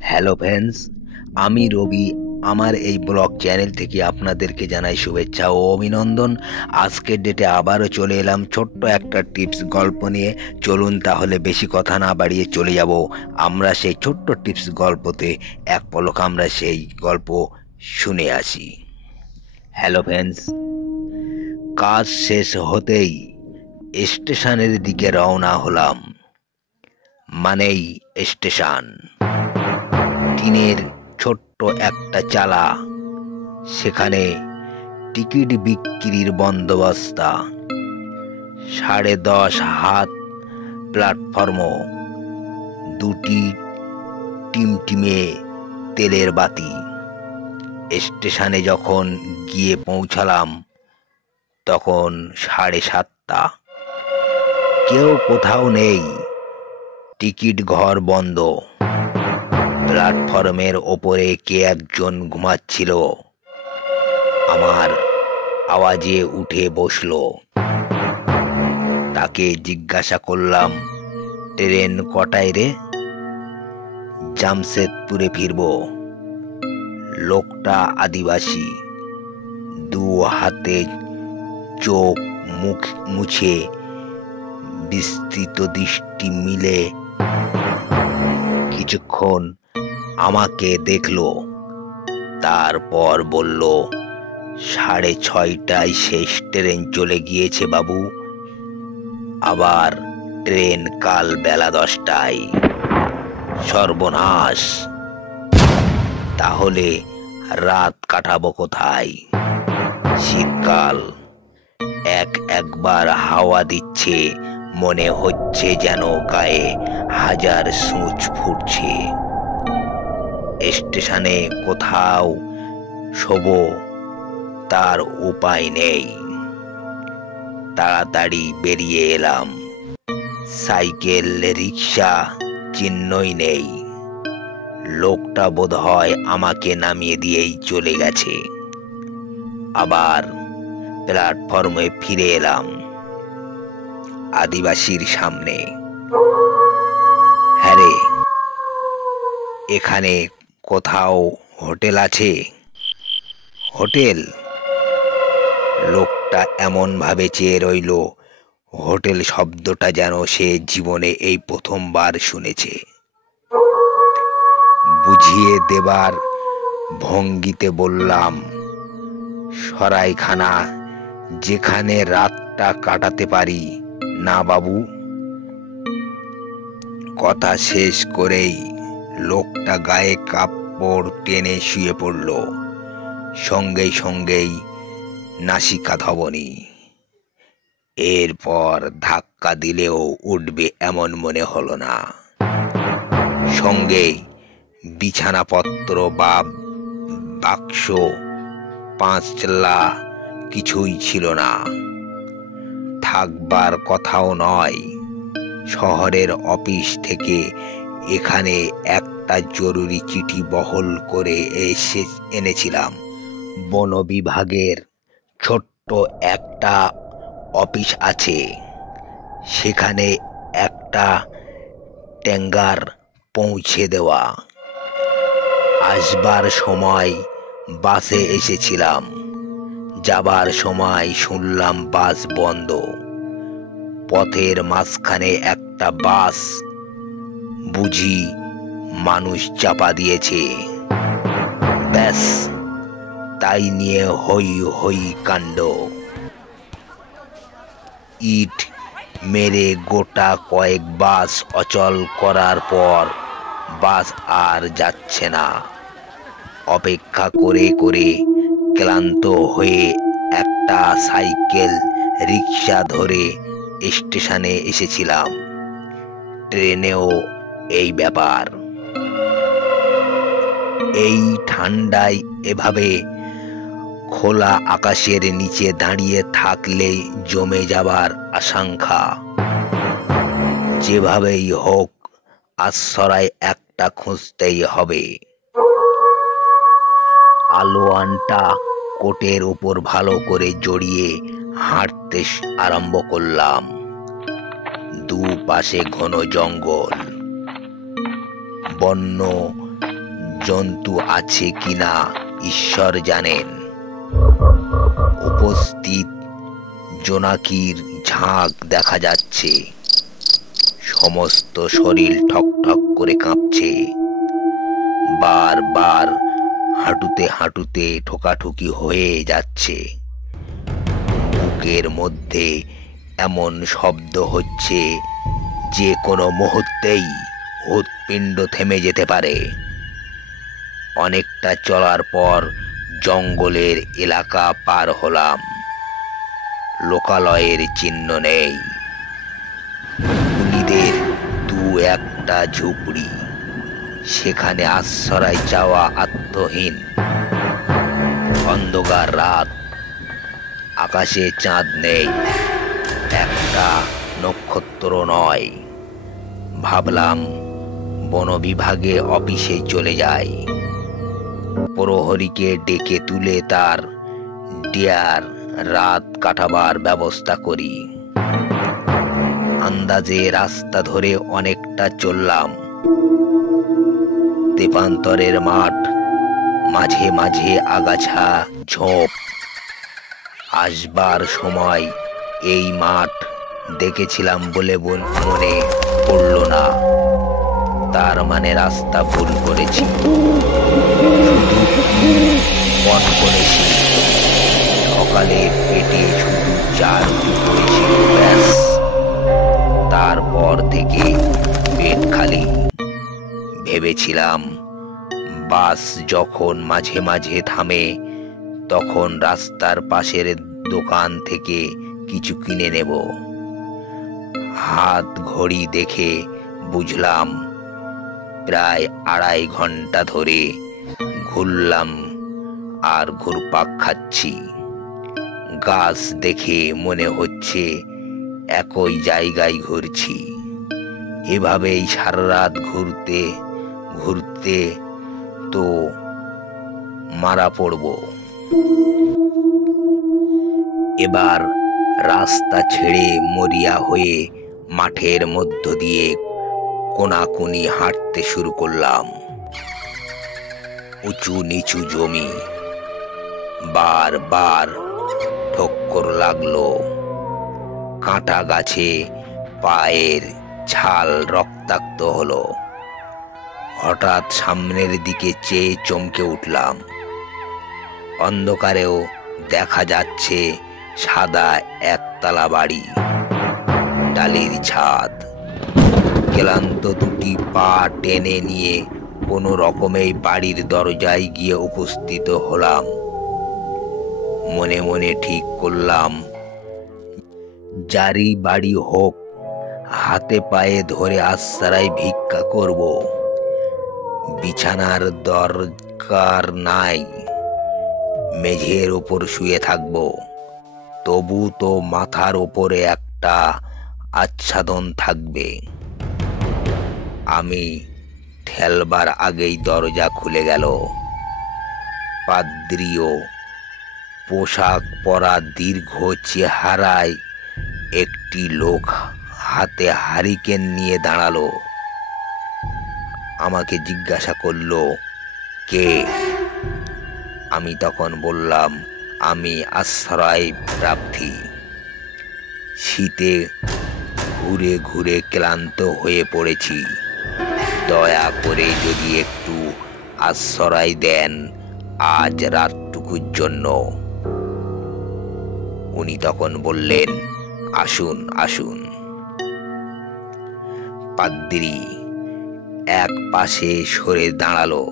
Hello friends, আমি রবি। আমার এই ব্লগ চ্যানেল থেকে আপনাদেরকে জানাই শুভেচ্ছা ও অভিনন্দন। আজকের ডেটে আবারও চলে এলাম ছোট্ট একটা টিপস গল্প নিয়ে। চলুন তাহলে বেশি কথা না বাড়িয়ে চলে যাব আমরা সেই ছোট্ট টিপস গল্পতে। এক পলক আমরা সেই গল্প শুনে আসি। হ্যালো ফ্রেন্ডস, কাজ শেষ হতেই স্টেশনের দিকে রওনা হলাম। মানেই স্টেশন, টিনের ছোট্ট একটা চালা, সেখানে টিকিট বিক্রির বন্দোবস্ত। 10:30 হাত প্ল্যাটফর্ম, দুটি টিমটিমে তেলের বাতি। স্টেশনে যখন গিয়ে পৌঁছালাম তখন 7:30। কেউ কোথাও নেই, টিকিট ঘর বন্ধ। প্ল্যাটফর্মের ওপরে কে একজন ঘুমাচ্ছিল। আমার আওয়াজে উঠে বসলো। তাকে জিজ্ঞাসা করলাম, ট্রেন কটায় রে? জামশেদপুরে ফিরব। লোকটা আদিবাসী, দু হাতে চোখ মুখ মুছে বিস্তৃত দৃষ্টি মিলে কিছুক্ষণ আমাকে দেখলো, তারপর বলল, 6:30টায় শেষ ট্রেন চলে গিয়েছে বাবু, আবার ট্রেন কাল বেলা 10টায়। সর্বনাশ! তাহলে রাত কাটাবো কোথায়? শীতকাল, একবার হাওয়া দিচ্ছে, মনে হচ্ছে যেন গায়ে 1000 সূঁচ ফুটছে। স্টেশনে কোথাও শোবো তার উপায় নেই। তাড়াতাড়ি বেরিয়ে এলাম। সাইকেল রিক্সা চিহ্নই নেই। লোকটা বোধহয় আমাকে নামিয়ে দিয়েই চলে গেছে। আবার প্ল্যাটফর্মে ফিরে এলাম। আদিবাসীর সামনে। হ্যাঁ রে, এখানে কোথাও হোটেল আছে? হোটেল? লোকটা এমন ভাবে চেয়ে রইল, হোটেল শব্দটা যেন সে জীবনে এই প্রথমবার শুনেছে। বুঝিয়ে দেবার ভঙ্গিতে বললাম, সরাইখানা, যেখানে রাতটা কাটাতে পারি না বাবু। কথা শেষ করেই লোকটা গায়ে কাপড় টেনে শুয়ে পড়ল। সঙ্গেই নাসিকা ধবনি। এরপর ধাক্কা দিলেও উঠবে এমন মনে হলো না। সঙ্গে বিছানাপত্র বা বাক্স পাঁচলা কিছুই ছিল না। থাকবার কথাও নয়। শহরের অফিস থেকে এখানে একটা জরুরি চিঠি বহল করে এনেছিলাম। বন বিভাগের ছোট্ট একটা অফিস আছে, সেখানে একটা ট্যাঙ্গার পৌঁছে দেওয়া। আসবার সময় বাসে এসেছিলাম, যাবার সময় শুনলাম বাস বন্ধ। পথের মাঝখানে একটা বাস বুঝি মানুষ চাপা দিয়েছে। ব্যাস, তাই নিয়ে হই হই কাণ্ড। ইট মেরে গোটা কয়েক বাস অচল করার পর বাস আর যাচ্ছে না। অপেক্ষা করে করে ক্লান্ত হয়ে একটা সাইকেল রিক্সা ধরে স্টেশনে এসেছিলাম। ট্রেনেও এই ব্যাপার। এই ঠান্ডায় এভাবে খোলা আকাশের নিচে দাঁড়িয়ে থাকলে জমে যাবার আশঙ্কা। যেভাবেই হোক আশ্রয় একটা খুঁজতেই হবে। আলোয়ানটা কোটের উপর ভালো করে জড়িয়ে হাঁটতে আরম্ভ করলাম। দুপাশে ঘন জঙ্গল, বন্য জন্তু আছে কিনা ঈশ্বর জানেন। উপস্থিত জোনাকির ঝাঁক দেখা যাচ্ছে, সমস্ত শরীর ঠকঠক করে কাঁপছে, বারবার হাঁটুতে হাঁটুতে ঠোকাঠুকি হয়ে যাচ্ছে। বুকের মধ্যে এমন শব্দ হচ্ছে যে কোনো মুহূর্তেই হৃৎপিণ্ড থেমে যেতে পারে। অনেকটা চলার পর জঙ্গলের এলাকা পার হলাম। লোকালয়ের চিহ্ন নেই, খুনিদের দু একটা ঝুপড়ি, সেখানে আশ্রয় চাওয়া আত্মহীন। অন্ধকার রাত, আকাশে চাঁদ নেই, একটা নক্ষত্র নয়। ভাবলাম বন বিভাগে অফিসে চলে যাই, প্রহরীকে ডেকে তুলে তার ডিয়ার রাত কাটাবার ব্যবস্থা করি। আন্দাজে রাস্তা ধরে অনেকটা চললাম। তেপান্তরের মাঠ, মাঝে মাঝে আগাছা ঝোপ। আসবার সময় এই মাঠ দেখেছিলাম বলে মনে পড়ল না, তার মানে রাস্তা ভুল করেছি। পথ করেছি, সকালে পেটে শুধু চার পড়েছিল, ব্যাস। তারপর থেকে পেট খালি। ভেবেছিলাম বাস যখন মাঝে মাঝে থামে তখন রাস্তার পাশের দোকান থেকে কিছু কিনে নেব। হাত ঘড়ি দেখে বুঝলাম প্রায় 2.5 ঘন্টা ধরে ঘুরলাম আর ঘুরপাক খাচ্ছি। গাছ দেখে মনে হচ্ছে একই জায়গায় ঘুরছি। এভাবেই সারা রাত ঘুরতে ঘুরতে তো মারা পড়ব। এবার রাস্তা ছেড়ে মরিয়া হয়ে মাঠের মধ্য দিয়ে কোনাকুনি হাঁটতে শুরু করলাম। উঁচু নিচু জমি, বারবার ঠক্কর লাগলো। কাঁটা গাছে পায়ের ছাল রক্তাক্ত হলো। হঠাৎ সামনের দিকে চেয়ে চমকে উঠলাম। অন্ধকারেও দেখা যাচ্ছে সাদা একতলা বাড়ি, টালির ছাদ। ক্লান্ত দুটি পা টেনে নিয়ে কোনো রকমে বাড়ির দরজায় গিয়ে উপস্থিত হলাম। মনে মনে ঠিক করলাম, যারই বাড়ি হোক হাতে পায়ে ধরে আশ্রয় ভিক্ষা করব। বিছানার দরকার নাই, মেঝের ওপর শুয়ে থাকব, তবু তো মাথার ওপরে একটা আচ্ছাদন থাকবে। আমি ঠেলবার আগেই দরজা খুলে গেল। পাদ্রীয় পোশাক পরা দীর্ঘ চেহারায় একটি লোক হাতে হারিকেন নিয়ে দাঁড়ালো। আমাকে জিজ্ঞাসা করলো, কে? আমি তখন বললাম, আমি আশ্রয় প্রার্থী। শীতে ঘুরে ঘুরে ক্লান্ত হয়ে পড়েছি, দয়া করে যদি একটু আশ্রয় দেন আজ রাতটুকুর জন্য। উনি তখন বললেন, আসুন আসুন। পাদ্রী এক পাশে সরে দাঁড়ালো।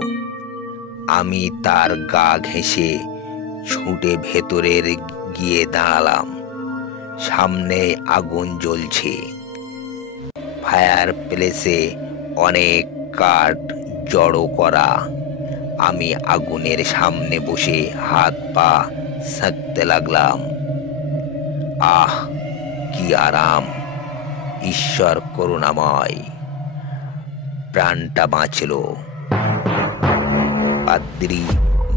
আমি তার গা ঘেঁষে ছুটে ভেতরে গিয়ে দাঁড়ালাম। সামনে আগুন জ্বলছে। ফায়ার প্লেসে অনেক কাঠ জড়ো করা। আমি আগুনের সামনে বসে হাত পা সেঁকতে লাগলাম। আহ, কি আরাম! ঈশ্বর করুণাময়। প্রাণটা বাঁচল। পাদ্রী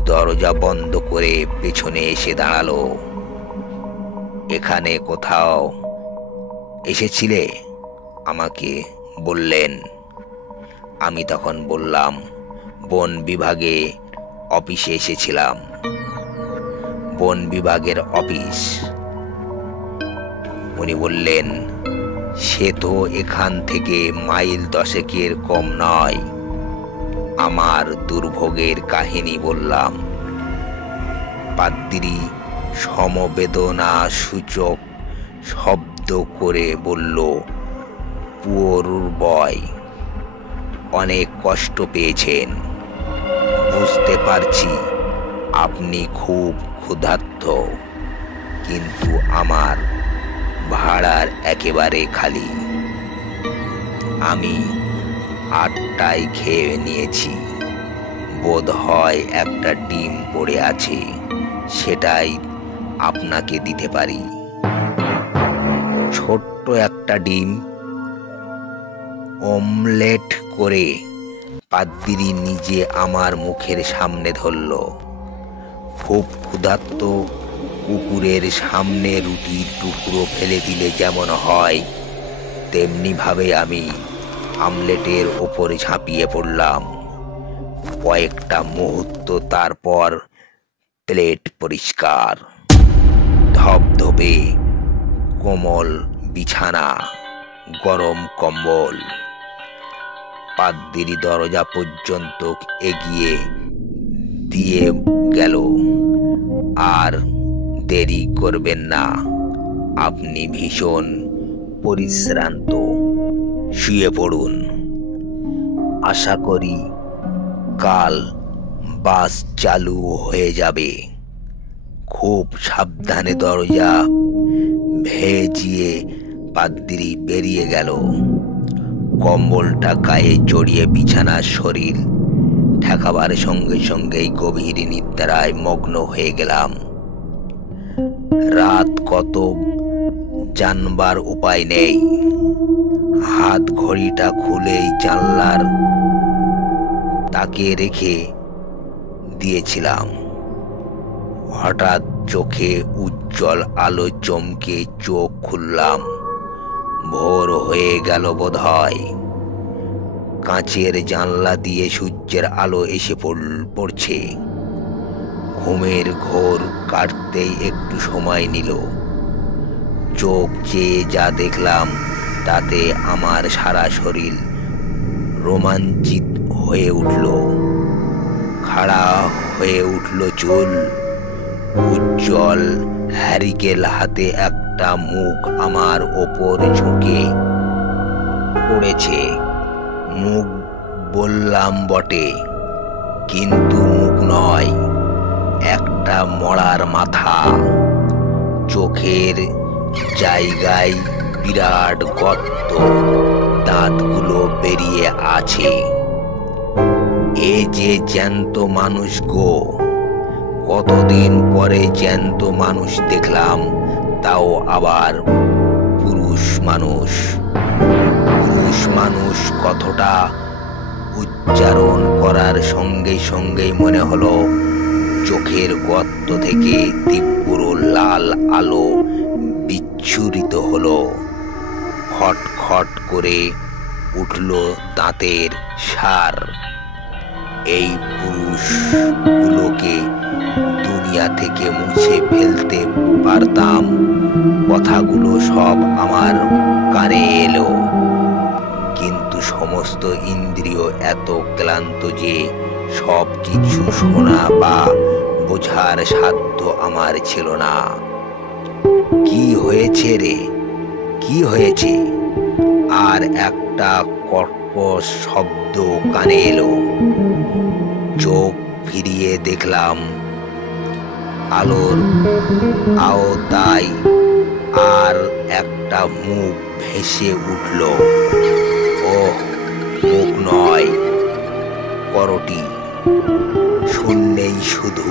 দরজা বন্ধ করে পেছনে এসে দাঁড়ালো। এখানে কোথাও এসেছিলে? আমাকে বললেন। আমি তখন বললাম, বন বিভাগে অফিসে এসেছিলাম। বন বিভাগের অফিস। উনি বললেন, সে তো এখান থেকে মাইল 10 কম নয়। আমার দুর্ভোগের কাহিনী বললাম। পাদ্রী সমবেদনা সূচক শব্দ করে বলল, পুয়ার বয়, অনেক কষ্ট পেয়েছেন। বুঝতে পারছি আপনি খুব ক্ষুধার্ত, কিন্তু আমার ভাড়ার একেবারে খালি। আমি 8টায় খেয়ে নিয়েছি। বোধ হয় একটা ডিম পড়ে আছে, সেটাই আপনাকে দিতে পারি। ছোট্ট একটা ডিম অমলেট করে পাদ্রী নিজে আমার মুখের সামনে ধরল। খুব ক্ষুধার্ত কুকুরের সামনে রুটির টুকরো ফেলে দিলে যেমন হয়, তেমনি ভাবে আমি আমলেটের ওপরে ঝাঁপিয়ে পড়লাম। কয়েকটা মুহূর্ত, তারপর প্লেট পরিষ্কার, ধবধবে কোমল বিছানা, গরম কম্বল। পাদ্রী দরজা পর্যন্ত এগিয়ে দিয়ে গেল, আর দেরি করবেন না, আপনি ভীষণ পরিশ্রান্ত, শুয়ে পড়ুন। আশা করি কাল বাস চালু হয়ে যাবে। খুব সাবধানে দরজা ভেজিয়ে পাদ্রী বেরিয়ে গেল। কম্বলটা গায়ে জড়িয়ে বিছানার শরীর ঠেকাবার সঙ্গে সঙ্গেই গভীর নিদ্রায় মগ্ন হয়ে গেলাম। রাত কত জানবার উপায় নেই। হাত ঘড়িটা খুলেই জানলার তাকে রেখে দিয়েছিলাম। হঠাৎ চোখে উজ্জ্বল আলো চমকে চোখ খুললাম। ভোর হয়ে গেল বোধহয়। কাঁচের জানলা দিয়ে সূর্যের আলো এসে পড়ছে। ঘুমের ঘোর কাটতেই একটু সময় নিল। চোখ চেয়ে যা দেখলাম, তাতে আমার সারা শরীর রোমাঞ্চিত হয়ে উঠল। খাড়া হয়ে উঠল চুল। উজ্জ্বল হ্যারিকেল হাতে একটা মুখ আমার ওপর ঝুঁকে পড়েছে। মুখ বললাম বটে, কিন্তু মুখ নয়, একটা মরার মাথা। চোখের জায়গায় বিরাট গর্ত, দাঁতগুলো বেরিয়ে আছে। এ যে জ্যান্ত মানুষ গো! কতদিন পরে জ্যান্ত মানুষ দেখলাম, তাও আবার পুরুষ মানুষ। পুরুষ মানুষ কথাটা উচ্চারণ করার সঙ্গে সঙ্গেই মনে হলো চোখের গর্ত থেকে তীব্র লাল আলো বিচ্ছুরিত হলো। খটখট করে উঠল দাঁতের সার। এই পুরুষগুলোকে দুনিয়া থেকে মুছে ফেলতে পারতাম। কথাগুলো সব আমার কানে এলো, কিন্তু সমস্ত ইন্দ্রিয় এত ক্লান্ত যে সব কিছু শোনা বা বোঝার সাধ্য আমার ছিল না। কি হয়েছে রে, কি হয়েছে? আর একটা কর্কশ শব্দ কানে এলো। চোখ ফিরিয়ে দেখলাম আলোর আওতায় আর একটা মুখ ভেসে উঠল। ওহ, মুখ নয়, করটি। শূন্যেই শুধু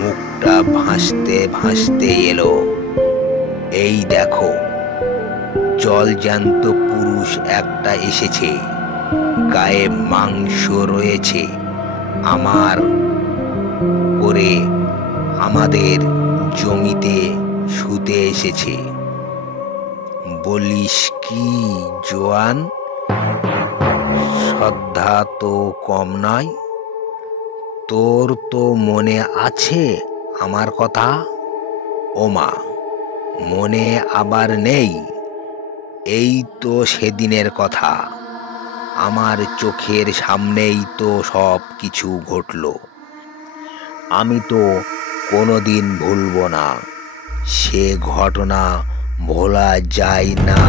মুখটা ভাসতে ভাসতে এলো। এই দেখো, জলজ্যান্ত পুরুষ একটা এসেছে। গায়ে মাংস রয়েছে। আমার করে আমাদের জমিতে শুতে এসেছে। বলিস কি জোয়ান? শ্রদ্ধা তো কম নয়। তোর তো মনে আছে আমার কথা? ওমা, মনে আবার নেই? এই তো সেদিনের কথা। আমার চোখের সামনেই তো সব কিছু ঘটল। আমি তো কোনোদিন ভুলব না। সে ঘটনা ভোলা যায় না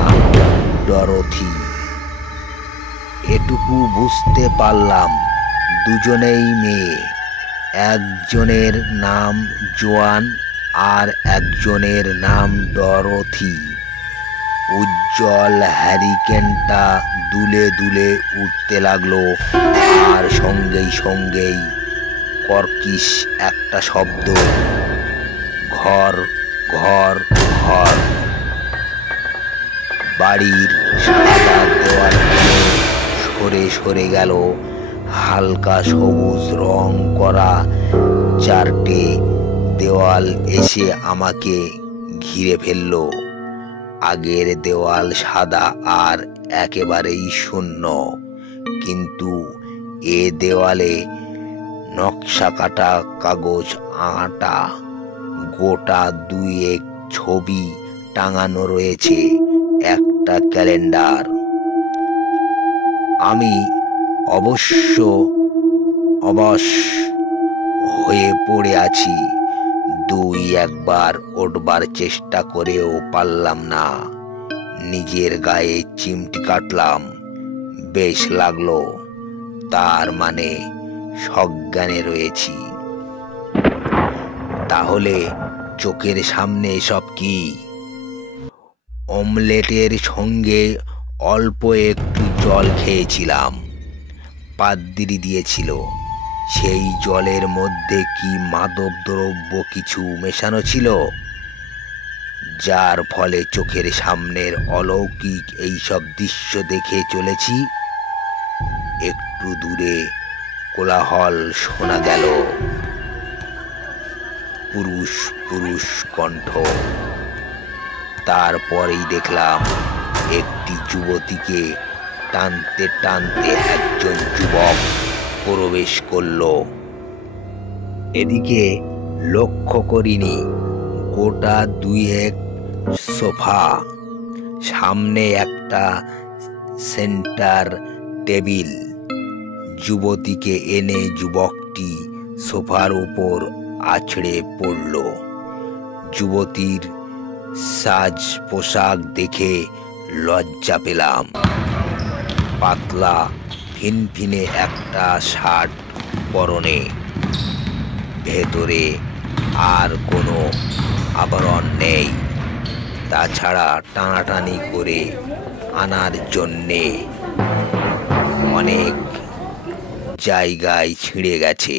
ডরোথি। এটুকু বুঝতে পারলাম, দুজনেই মেয়ে। একজনের নাম জোয়ান আর একজনের নাম ডরোথি। উজ্জ্বল হ্যারিকেনটা দুলে দুলে উঠতে লাগলো, আর সঙ্গেই সঙ্গেই কর্কিশ একটা শব্দ, ঘর ঘর ঘর। বাড়ির সাদা দেওয়ালগুলো সরে সরে গেল। হালকা সবুজ রং করা চারটে দেওয়াল এসে আমাকে ঘিরে ফেলল। আগের দেওয়াল সাদা আর একেবারেই শূন্য, কিন্তু এ দেওয়ালে নকশা কাটা কাগজ আঁটা, গোটা দুয়েক ছবি টাঙানো রয়েছে, একটা ক্যালেন্ডার। আমি অবশ্য অবশ হয়ে পড়ে আছি। দুই একবার উঠবার চেষ্টা করেও পারলাম না। নিজের গায়ে চিমটি কাটলাম, বেশ লাগলো। তার মানে সজ্ঞানে রয়েছি। তাহলে চোখের সামনে সব কি? অমলেটের সঙ্গে অল্প একটু জল খেয়েছিলাম, পাদ্রী দিয়েছিল। সেই জলের মধ্যে কি মাদক দ্রব্য কিছু মেশানো ছিল, যার ফলে চোখের সামনের অলৌকিক এইসব দৃশ্য দেখে চলেছি? একটু দূরে কোলাহল শোনা গেল, পুরুষ পুরুষ কণ্ঠ। তারপরেই দেখলাম একটি যুবতীকে টানতে টানতে একজন যুবক প্রবেশ করল। এদিকে লক্ষ্য করিনি। গোটা দুয়েক সোফা, সামনে একটা সেন্টার টেবিল। যুবতীকে এনে যুবকটি সোফার উপর আছড়ে পড়ল। যুবতীর সাজ পোশাক দেখে লজ্জা পেলাম। পাতলা ফিনফিনে একটা শার্ট পরনে, ভেতরে আর কোনো আবরণ নেই। তাছাড়া টানাটানি করে আনার জন্যে অনেক জায়গায় ছিঁড়ে গেছে।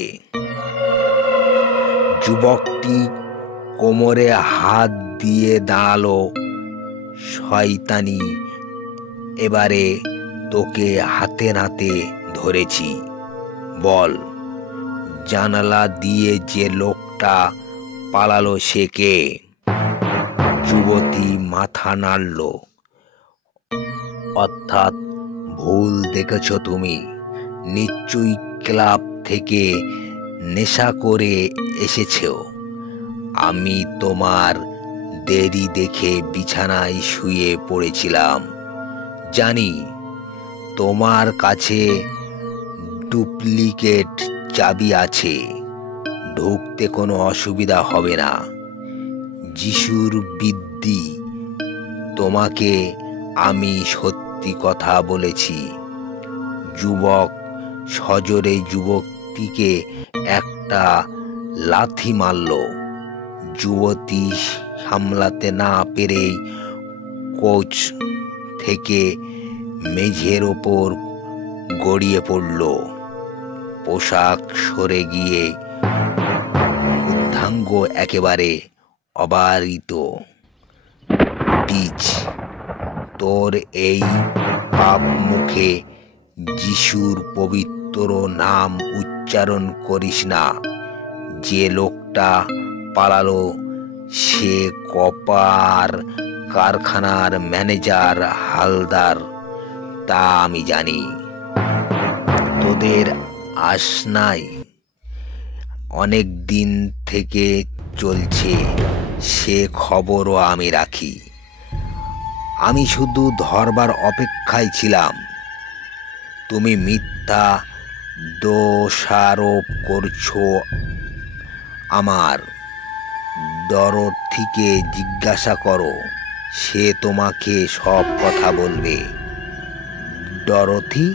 যুবকটি কোমরে হাত দিয়ে দাঁড়ালো। শয়তানি, এবারে তোকে হাতে নাতে ধরেছি। বল, জানালা দিয়ে যে লোকটা পালালো সে কে? যুবতী মাথা নাড়ল। অর্থাৎ ভুল দেখেছ তুমি। নিশ্চয়ই ক্লাব থেকে নেশা করে এসেছ। আমি তোমার দেরি দেখে বিছানায় শুয়ে পড়েছিলাম। জানি তোমার কাছে ডুপ্লিকেট চাবি আছে, ঢুকতে কোনো অসুবিধা হবে না। যিশুর বিদ্যি, তোমাকে আমি সত্যি কথা বলেছি। যুবক সজোরে যুবতীকে একটা লাথি মারল। যুবতী সামলাতে না পেরেই কোচ থেকে মেঝের ওপর গড়িয়ে পড়ল। পোশাক সরে গিয়ে উদ্ধাঙ্গ একেবারে অবারিত। বীজ, তোর এই পাপ মুখে যিশুর পবিত্র নাম উচ্চারণ করিস না। যে লোকটা পালালো সে কপার কারখানার ম্যানেজার হালদার, তা আমি জানি। তোদের আশ নাই? অনেক দিন থেকে চলছে, সে খবরও আমি রাখি। আমি শুধু ধরবার অপেক্ষায় ছিলাম। তুমি মিথ্যা দোষারোপ করছো আমার। ডরথিকে জিজ্ঞাসা করো, সে তোমাকে সব কথা বলবে। ডরথি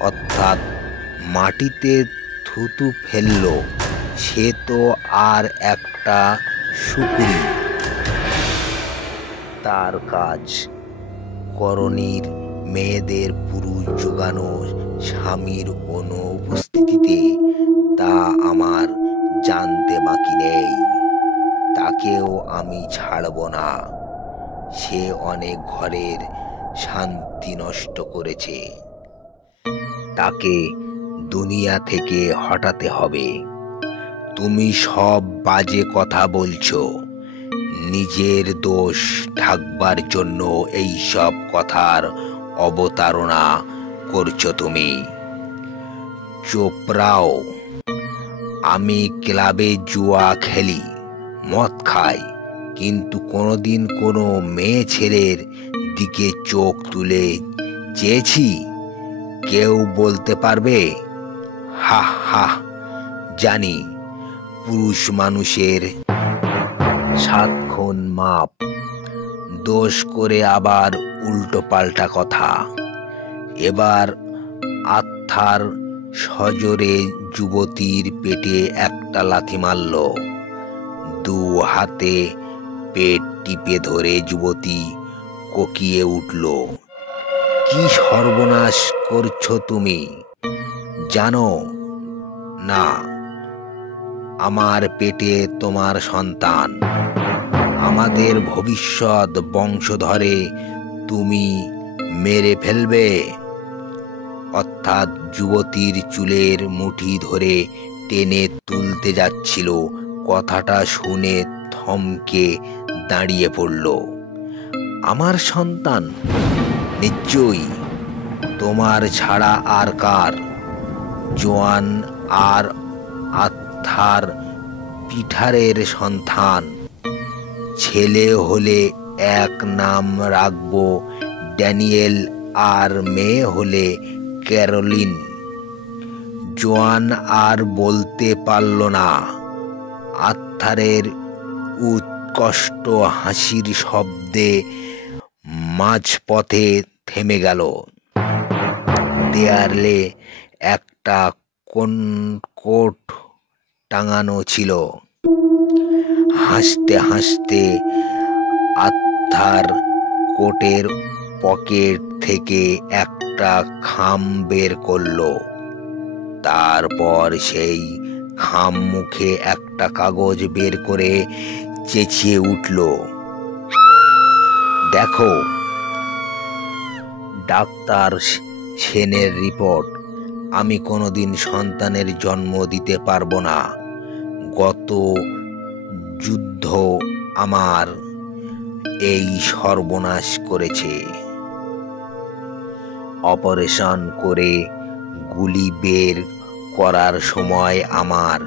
অর্থাৎ মাটিতে থুতু ফেললো, সে তো আর একটা শুকুরি। তার কাজ করণীর মেয়েদের পুরুষ জোগানো স্বামীর অনুপস্থিতিতে, তা আমার জানতে বাকি নেই। তাকেও আমি ছাড়ব না। সে অনেক ঘরের শান্তি নষ্ট করেছে। তাকে দুনিয়া থেকে হটাতে হবে। তুমি সব বাজে কথা বলছো। নিজের দোষ ঢাকবার জন্য এই সব কথার অবতারণা করছো তুমি। চোপড়াও, আমি ক্লাবে জুয়া খেলি, মদ খাই, কিন্তু কোনোদিন কোনো মেয়ে ছেলের দিকে চোখ তুলে চেয়েছি? কেউ বলতে পারবে? হা হা। জানি পুরুষ মানুষের সাতক্ষণ মাপ। দোষ করে আবার উল্টো পাল্টা কথা। এবার আত্মার সজোরে যুবতীর পেটে একটা লাথি মারল। দু হাতে পেট টিপে ধরে যুবতী কোকিয়ে উঠল। কি সর্বনাশ করছো তুমি, জানো না আমার পেটে তোমার সন্তান, আমাদের ভবিষ্যৎ বংশধরে তুমি মেরে ফেলবে? অর্থাৎ যুবতীর চুলের মুঠি ধরে টেনে তুলতে যাচ্ছিল। কথাটা শুনে থমকে দাঁড়িয়ে পড়ল। আমার সন্তান? নিশ্চয়ই। তোমার ছাড়া আর কার? জোয়ান আর আত্মার পিঠারের সন্তান। ছেলে হলে এক নাম রাখবো ড্যানিয়েল, আর মেয়ে হলে ক্যারোলিন। জোয়ান আর বলতে পারল না। আত্মারের উৎকষ্ট হাসির শব্দে মাঝপথে থেমে গেল। দেয়ালে একটা কোট টাঙানো ছিল। হাসতে হাসতে আত্মার কোটের পকেট থেকে একটা খাম বের করলো। তারপর সেই খাম মুখে একটা কাগজ বের করে চেঁচিয়ে উঠল, দেখো, ডাক্তার সেনের রিপোর্ট। আমি কোনোদিন সন্তানের জন্ম দিতে পারবো না। গত যুদ্ধ আমার এই সর্বনাশ করেছে। অপারেশন করে গুলি বের করার সময় আমার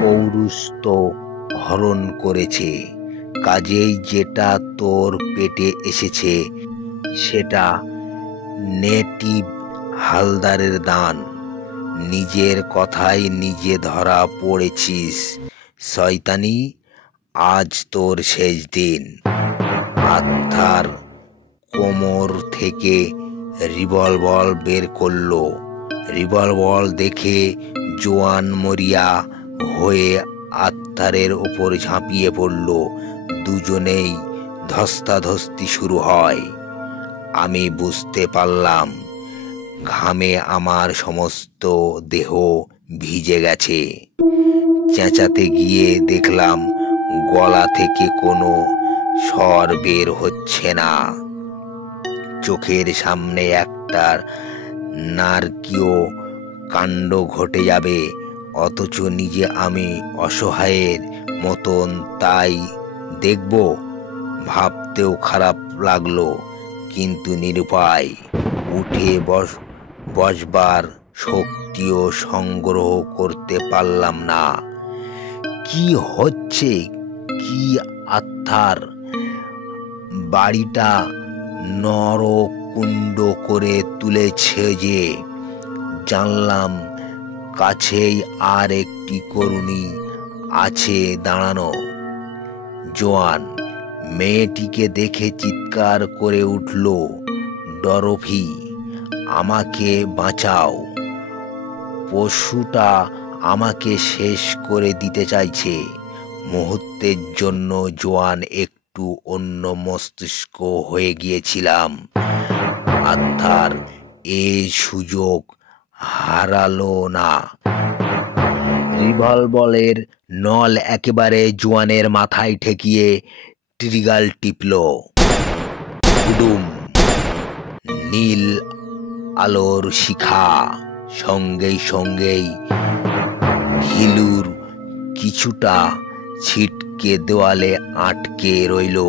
পৌরুত্ব হরণ করেছে। কাজেই যেটা তোর পেটে এসেছে সেটা নেটিভ হালদারের দান। নিজের কথায় নিজে ধরা পড়েছিস শয়তানি। আজ তোর শেষ দিন। আত্মার কোমর থেকে রিভলভার বের করলো। রিভলভার দেখে জোয়ান মরিয়া হয়ে আত্মারের ওপর ঝাঁপিয়ে পড়ল। দুজনেই ধস্তাধস্তি শুরু হয়। আমি বুঝতে পারলাম ঘামে আমার সমস্ত দেহ ভিজে গেছে। চেঁচাতে গিয়ে দেখলাম গলা থেকে কোনো স্বর বের হচ্ছে না। চোখের সামনে একটা নারকীয় কাণ্ড ঘটে যাবে, অথচ নিজে আমি অসহায়ের মতন তাই দেখব। ভাবতেও খারাপ লাগলো, কিন্তু নিরুপায়। উঠে বসবার শক্তি শক্তিও সংগ্রহ করতে পারলাম না। কি হচ্ছে কি? আত্মার বাড়িটা নরকুণ্ড করে তুলেছে যে। জানলাম কাছেই আর একটি কর্মী আছে দাঁড়ানো। জোয়ান মেয়েটিকে দেখে চিৎকার করে উঠল, ডরোথি, আমাকে বাঁচাও, পশুটা আমাকে শেষ করে দিতে চাইছে। মুহূর্তের জন্য জোয়ান একটু অন্য মস্তিষ্ক হয়ে গিয়েছিলাম। আত্মার এ সুযোগ হারালো না। রিভলভারের নল একেবারে জোয়ানের মাথায় ঠেকিয়ে ট্রিগার টিপল। গুডুম! নীল আলোর শিখা। সঙ্গেই সঙ্গেই হিলুর কিছুটা ছিটকে দেওয়ালে আটকে রইল।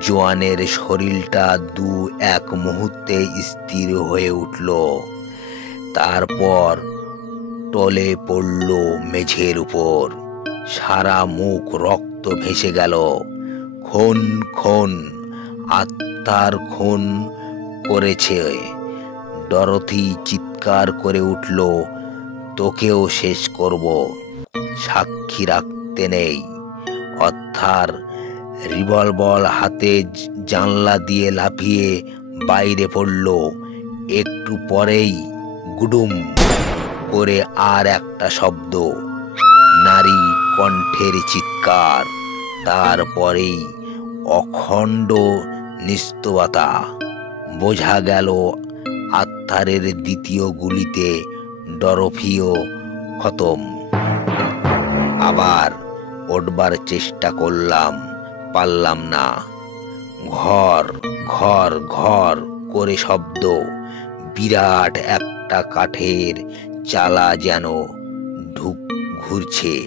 জোয়ানের শরীরটা দু এক মুহূর্তে স্থির হয়ে উঠল, তারপর টলে পড়ল মেঝের উপর। সারা মুখ রক্ত ভেসে গেল। খুন, খুন, আত্মার খুন করেছে। ডরোথি চিৎকার করে উঠল, তোকেও শেষ করব, সাক্ষী রাখতে নেই। আত্মার রিভলভার হাতে জানলা দিয়ে লাফিয়ে বাইরে পড়ল। একটু পরেই গুডুম করে আর একটা শব্দ, নারী কণ্ঠের চিৎকার, তারপরেই অখণ্ড নিস্তবতা। বোঝা গেল আত্মারের দ্বিতীয় গুলিতে ডরোথিও খতম। আবার উঠবার চেষ্টা করলাম, পারলাম না। ঘর ঘর ঘর করে শব্দ। বিরাট একটা কাঠের চালা যেন ঘুরছে।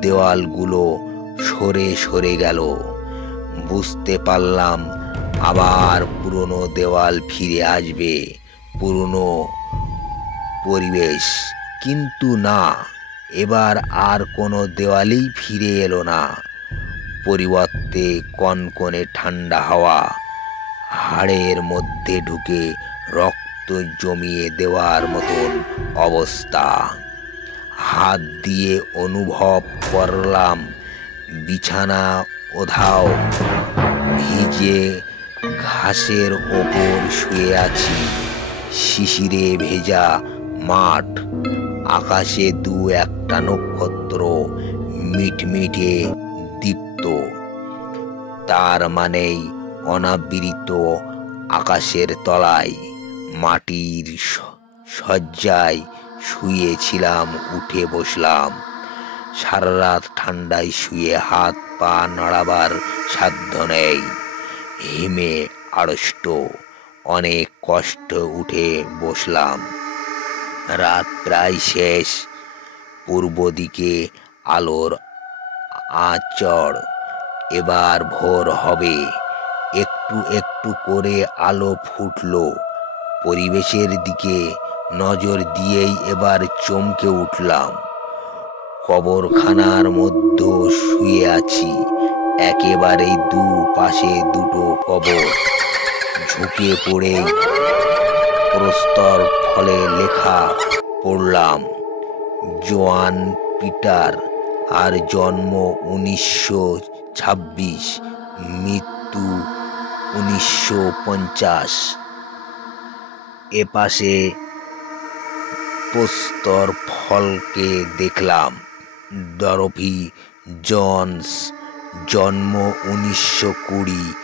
দেওয়ালগুলো সরে সরে গেল। বুঝতে পারলাম আবার পুরনো দেওয়াল ফিরে আসবে, পুরনো পরিবেশ। কিন্তু না, এবার আর কোনো দেওয়ালই ফিরে এলো না। পরিবর্তে কনকনে ঠান্ডা হাওয়া, হাড়ের মধ্যে ঢুকে রক্ত জমিয়ে দেওয়ার মতন অবস্থা। হাত দিয়ে অনুভব করলাম বিছানা ওধাও, ভিজে ঘাসের ওপর শুয়ে আছি। শিশিরে ভেজা মাঠ, আকাশে দু একটা নক্ষত্র মিটমিটে দীপ্ত। তার মানেই অনাবৃত আকাশের তলায় মাটির শয্যায় শুয়েছিলাম। উঠে বসলাম। সারা রাত ঠান্ডায় শুয়ে হাত পা নাড়াবার সাধ্য নেই। হিমে আড়ষ্ট, অনেক কষ্ট উঠে বসলাম। রাত প্রায় শেষ। পূর্ব দিকে আলোর আঁচড়। এবার ভোর হবে। একটু একটু করে আলো ফুটল। পরিবেশের দিকে নজর দিয়েই এবার চমকে উঠলাম। কবরখানার মধ্যে শুয়ে আছি। একেবারেই দু পাশে দুটো কবর। ঝুঁকে পড়ে প্রস্তর ফলে লেখা পড়লাম, জোয়ান পিটার, আর জন্ম 1926, মৃত্যু 1950। এপাশে প্রস্তর ফলকে দেখলাম, ডরোথি জোন্স, জন্ম 1920,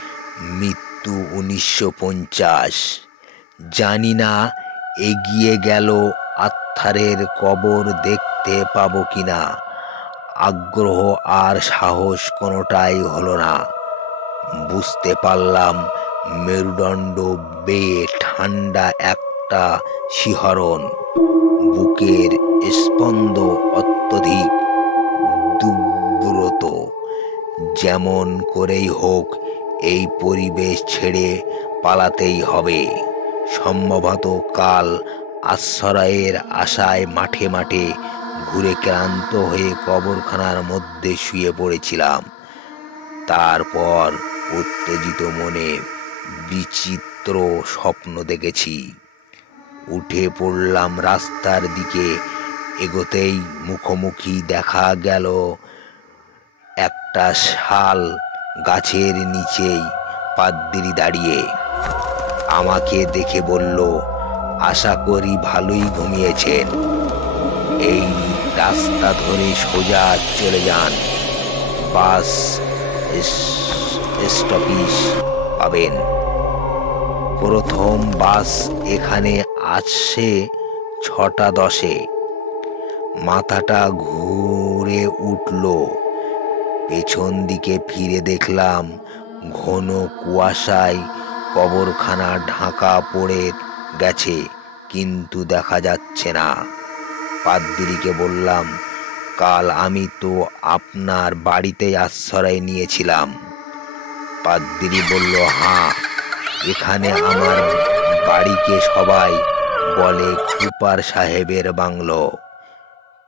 মৃত্যু 1950। জানি না এগিয়ে গেল আত্মারের কবর দেখতে পাবো কিনা। আগ্রহ আর সাহস কোনোটাই হলো না। বুঝতে পারলাম মেরুদণ্ড বেয়ে ঠান্ডা একটা শিহরণ। বুকের স্পন্দ অত্যধিক দুর্বৃত। যেমন করেই হোক এই পরিবেশ ছেড়ে পালাতেই হবে। সম্ভবত কাল আশ্রয়ের আশায় মাঠে মাঠে ঘুরে ক্লান্ত হয়ে কবরখানার মধ্যে শুয়ে পড়েছিলাম। তারপর উত্তেজিত মনে বিচিত্র স্বপ্ন দেখেছি। উঠে পড়লাম রাস্তার দিকে। এগোতেই মুখোমুখি দেখা গেল একটা শাল গাছের নিচেই পাদ্রী দাঁড়িয়ে। আমাকে দেখে বলল, আশা করি ভালোই ঘুমিয়েছেন। এই রাস্তা ধরে সোজা চলে যান, বাস স্টপিস পাবেন। প্রথম বাস এখানে আসছে 6:10। মাথাটা ঘুরে উঠল। পেছন দিকে ফিরে দেখলাম ঘন কুয়াশায় কবরখানা ঢাকা পড়ে গেছে, কিন্তু দেখা যাচ্ছে না। পাদ্রীকে বললাম, কাল আমি তো আপনার বাড়িতেই আশ্রয় নিয়েছিলাম। পাদ্রী বলল, হ্যাঁ, এখানে আমার বাড়িকে সবাই বলে কুপার সাহেবের বাংলো।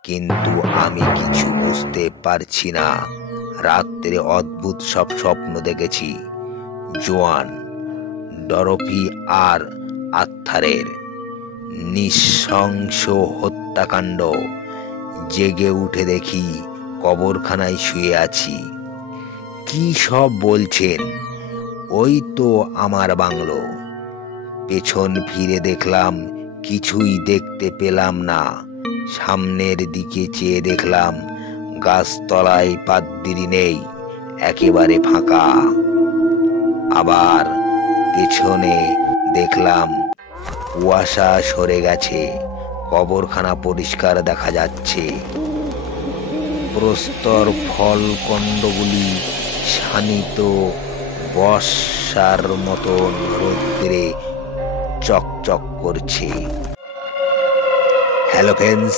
কিন্তু আমি কিছু বুঝতে পারছি না। রাত্রে অদ্ভুত সব স্বপ্ন দেখেছি, জোয়ান, ডরফি আর আর্থারের নৃশংস হত্যাকাণ্ড। জেগে উঠে দেখি কবরখানায় শুয়ে আছি। কি সব বলছেন? ওই তো আমার বাংলো। পেছন ফিরে দেখলাম কিছুই দেখতে পেলাম না। সামনের দিকে চেয়ে দেখলাম গাছতলায় পাদ্রী নেই, একেবারে ফাঁকা। আবার পেছনে দেখলাম কুয়াশা সরে গেছে, কবরখানা পরিষ্কার দেখা যাচ্ছে। প্রস্তর ফলকণ্ডগুলি শানিত বর্ষার মতন রৌদ্রে চকচক করছে। হ্যালো ফ্রেন্ডস,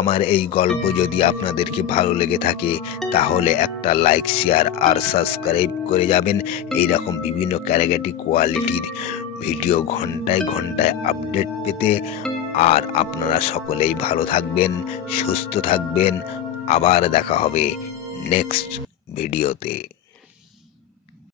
আমার এই গল্প যদি আপনাদেরকে ভালো লেগে থাকে তাহলে একটা লাইক, শেয়ার আর সাবস্ক্রাইব করে যাবেন। এইরকম বিভিন্ন ক্যারেগেটিভ কোয়ালিটির ভিডিও ঘন্টায় ঘন্টায় আপডেট পেতে। আর আপনারা সকলেই ভালো থাকবেন, সুস্থ থাকবেন। আবার দেখা হবে নেক্সট ভিডিওতে।